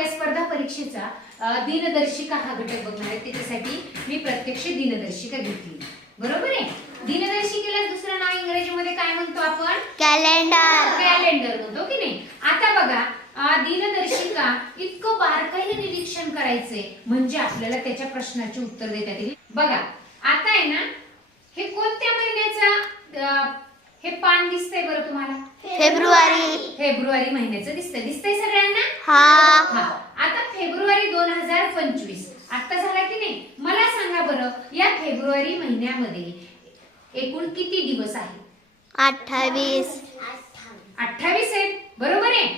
आपल्या स्पर्धा परीक्षेचा दिनदर्शिका हा घटक बघणार आहे. त्याच्यासाठी मी प्रत्यक्ष दिनदर्शिका घेतली. बरोबर आहे. दिनदर्शिकेला दुसरं नाव इंग्रजीमध्ये काय म्हणतो आपण? कॅलेंडर. कॅलेंडर म्हणतो की नाही. आता बघा दिनदर्शिका इतकं बारकाईने निरीक्षण करायचंय म्हणजे आपल्याला त्याच्या प्रश्नाचे उत्तर देता येईल. बघा आता आहे ना, हे कोणत्या महिन्याचं हे पान दिसतंय बरं तुम्हाला? फेब्रुवारी. फेब्रुवारी महिन्याचं दिसतंय सगळ्यांना? हा. आता फेब्रुवारी 2025 आता झाला की नाही. मला सांगा बरं, या फेब्रुवारी महिन्यामध्ये एकूण किती दिवस आहेत? 28. 28 आहेत. बरोबर आहे.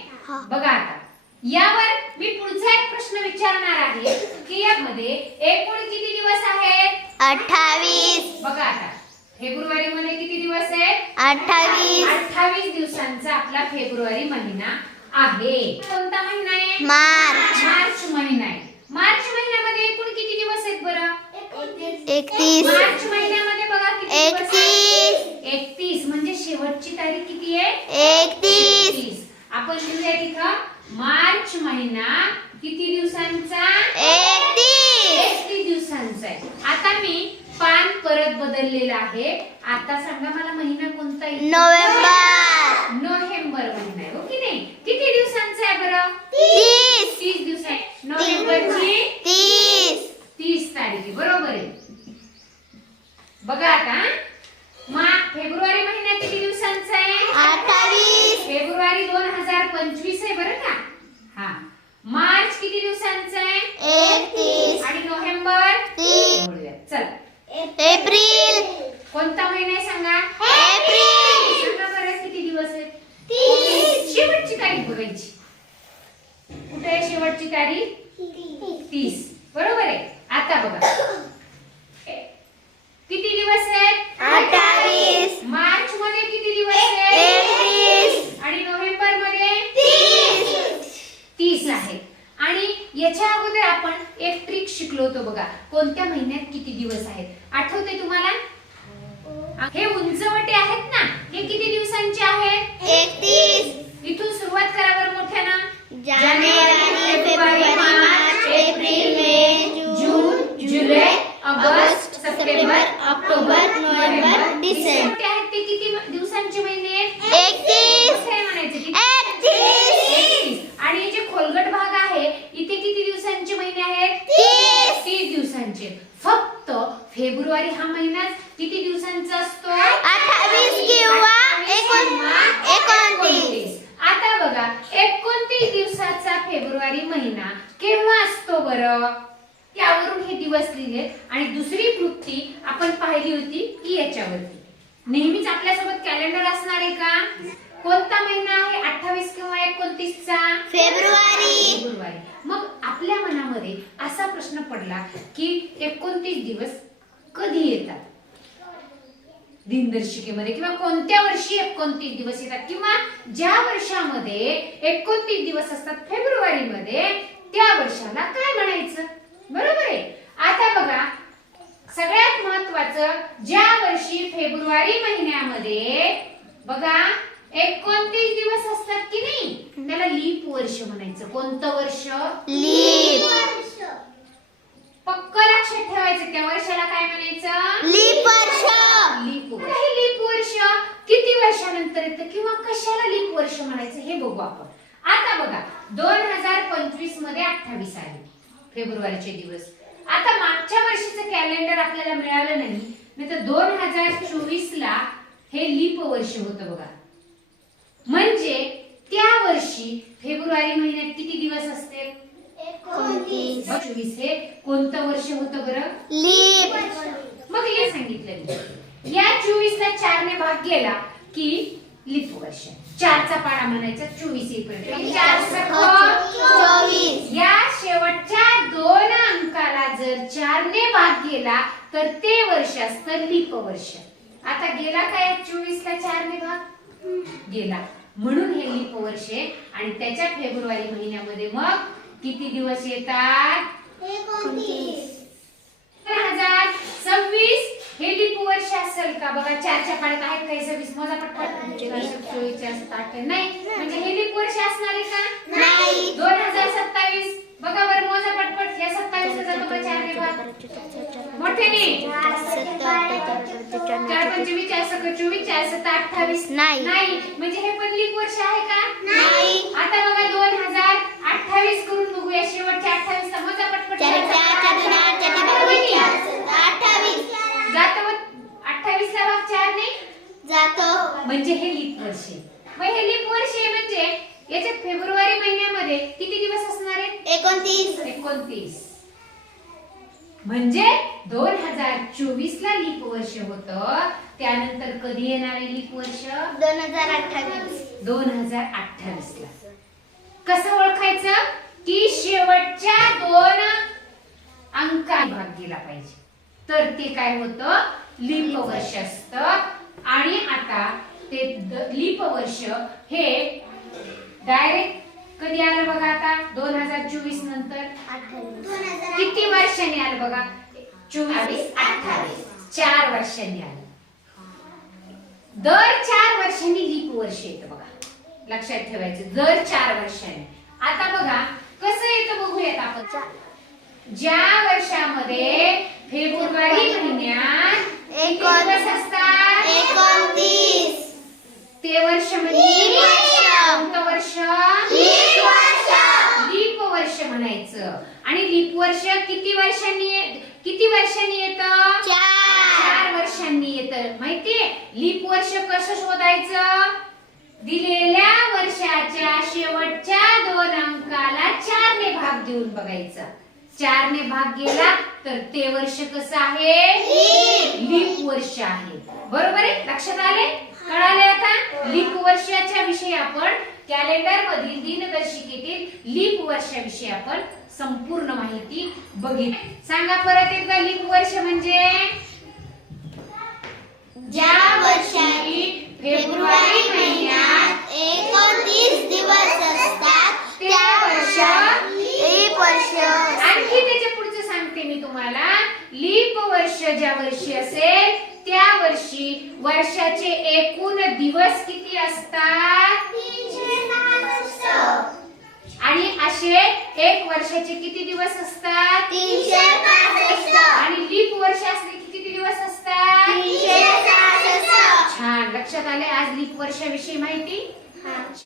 बघा आता यावर मी पुढचा एक प्रश्न विचारणार आहे की यामध्ये एकूण किती दिवस आहेत? 28. बघा आता फेब्रुवारी मध्ये किती दिवस आहेत? 28. 28 दिवसांचा आपला फेब्रुवारी महिना आहे. कोणता महिना आहे? मार्च. मार्च महिना आहे. मार्च महिन्यामध्ये एकूण किती दिवस आहेत बरं? 31. मार्च महिन्यामध्ये बघा किती दिवस आहेत? 31. 31 म्हणजे शेवटची तारीख किती आहे? 31. आपण लिहूया तिथं मार्च महिना किती दिवसांचा? 31 दिवसांचा आहे. आता मी पान परत बदललेलं आहे. आता सांगा मला महिना कोणता आहे? नोव्हेंबर. नोव्हेंबर महिना आहे. हो की नाही. किती दिवसांचा आहे बरं? 30. 30 दिवस आहे. नोव्हेंबरची 30 तारीख आहे. बरोबर आहे. बघा आता फेब्रुवारी महिना किती दिवसांचा आहे? 28. फेब्रुवारी 2025 आहे बरं का. हा. मार्च किती दिवसांचा आहे? 31. आणि नोव्हेंबर 30. चल एप्रिल. कोणता महिना आहे सांगा? एप्रिल. सांगा बरं किती दिवस आहेत? 30. शेवटची तारीख बघायची. कुठे आहे शेवटची तारीख? 30. बरोबर आहे. आता बघा किती दिवस आहेत? 28. मार्च मध्ये किती दिवस आहेत? 31. आणि नोव्हेंबर मध्ये 30 आहे. आणि याच्या अगोदर आपण एक ट्रिक शिकलो होतो बघा, कोणत्या महिन्यात किती दिवस आहेत. आठवते तुम्हाला? हे उंचवटे आहेत ना, हे किती दिवसांचे आहेत? 31. इथून सुरुवात करा बरं मोठ्यानं. जानेवारी, फेब्रुवारी, मार्च, एप्रिल, मे, जून, जुलै, ऑगस्ट, सप्टेंबर, ऑक्टोबर, नोव्हेंबर, डिसेंबर. ते आहेत ते किती दिवसांचे महिने आहेत? 31. काय म्हणायचं? 31. 31. आणि जे खोलगट भाग आहे इथे किती दिवसांचे महिने आहेत? 30 दिवसांचे. फक्त फेब्रुवारी हा महिना किती दिवसांचा असतो? 28 किंवा 29. आता बघा 29 दिवसाचा फेब्रुवारी महिना केव्हा असतो बरं? यावरून हे दिवस लिहिले. आणि दुसरी कृती आपण पाहिली होती की याच्यावरती नेहमीच आपल्यासोबत कॅलेंडर असणार आहे का? कोणता महिना आहे 28 किंवा 29 चा? फेब्रुवारी. मग आपल्या मनामध्ये असा प्रश्न पडला की 29 दिवस कधी येतात दिनदर्शिकेमध्ये, किंवा कोणत्या वर्षी 29 दिवस येतात, किंवा ज्या वर्षामध्ये 29 दिवस असतात फेब्रुवारी मध्ये त्या वर्षाला काय म्हणायचं? बरोबर आहे. आता बघा सगळ्यात महत्त्वाचं, ज्या वर्षी फेब्रुवारी महिन्यामध्ये बघा 29 दिवस असतात की नाही, त्याला लीप वर्ष म्हणायचं. कोणतं वर्ष? लीप. पक्क लक्षात ठेवायचं. त्या वर्षाला काय म्हणायचं? लीप वर्ष. लीप वर्ष. हे लीप वर्ष किती वर्षानंतर येतं किंवा कशाला लीप वर्ष म्हणायचं हे बघू आपण. आता बघा 2025 मध्ये 28 आले फेब्रुवारीचे दिवस. आता मागच्या वर्षीचं कॅलेंडर आपल्याला मिळालं नाही तर 2024 ला हे लीप वर्ष होतं बघा. म्हणजे त्या वर्षी फेब्रुवारी महिन्यात किती दिवस असते? 29. 24 हे कोणतं वर्ष होतं बरं? लीप. मग हे सांगितलं मी. या 24 ला 4 ने भाग गेला की लीप वर्ष. 4 चा पाडा म्हणायचा 24 येईपर्यंत. 4 24. या शेवटच्या 2 अंकाला जर 4 ने भाग गेला तर ते वर्ष असतं लीप वर्ष. आता गेला काय 24 ला 4 ने भाग? गेला. म्हणून हे लीप वर्ष आहे. आणि त्याच्या फेब्रुवारी महिन्यामध्ये मग किती दिवस येतात? 29. 2026 हे लीप वर्ष असेल का? बघा 4 च्या पाड्यात आहेत काही 26 मोजा पटपट. 24 नाही म्हणजे हे लीप वर्ष असणार आहे का? नाही. 2027 4 पंचवीस 4 सक 24 4 सत 28 नाही. नाही म्हणजे हे पण लीप वर्ष आहे का? नाही. आता बघा 2028 करून बघूया शेवटच्या 28 ला मजा पटपट जातो 28 ला भाग 4 नाही जातो. म्हणजे हे लीप वर्ष आहे. मग हे लीप वर्ष आहे म्हणजे याच्यात फेब्रुवारी महिन्यामध्ये किती दिवस असणार आहेत? 29 म्हणजे 2024 ला लीप वर्ष होतं. त्यानंतर कधी येणार आहे लीप वर्ष? 2028 ला. कसं ओळखायचं की शेवटच्या 2 अंकात भाग दिला पाहिजे तर ते काय होतं? लीप वर्ष असतं. आणि आता ते लीप वर्ष हे डायरेक्ट कधी आलं बघा? आता 2024 नंतर किती वर्षांनी आलं बघा? 24 28 4 वर्षांनी आलं. दर 4 वर्षांनी लीप वर्ष येतं बघा. लक्षात ठेवायचं दर 4 वर्षांनी. आता बघा कसं येतं बघूयात आपण. ज्या वर्षामध्ये फेब्रुवारी महिन्यात किती दिवस असतात? 29 ते वर्ष म्हणजे कोणतं वर्ष? लीप वर्ष म्हणायचं. आणि लीप वर्ष किती वर्षांनी येतं? 4 वर्षांनी येतं. माहितीये लीप वर्ष कसं शोधायचं? दिलेल्या वर्षाच्या शेवटच्या 2 अंकाला 4 ने भाग देऊन बघायचा. 4 ने भाग गेला तर ते वर्ष कसं आहे? लीप वर्ष आहे. बरोबर आहे? लक्षात आले? कळाले? आता लीप वर्षाच्या विषयी आपण कॅलेंडर मधील दिनदर्शिकेतील लीप वर्षाविषयी आपण संपूर्ण माहिती बघितली. सांगा परत एकदा लीप वर्ष म्हणजे? ज्या वर्षी फेब्रुवारी महिन्यात 29 दिवस असतात त्या वर्षी लीप वर्ष. आणखी त्याच्या पुढचं सांगते मी तुम्हाला. लीप वर्ष ज्या वर्षी असेल त्या वर्षी वर्षाचे एकूण दिवस किती असतात? 365. आणि असे एक वर्षाचे किती दिवस असतात? 365. आणि लीप वर्ष असले किती दिवस असतात? 366. छान. लक्षात आले आज लीप वर्षाविषयी माहिती.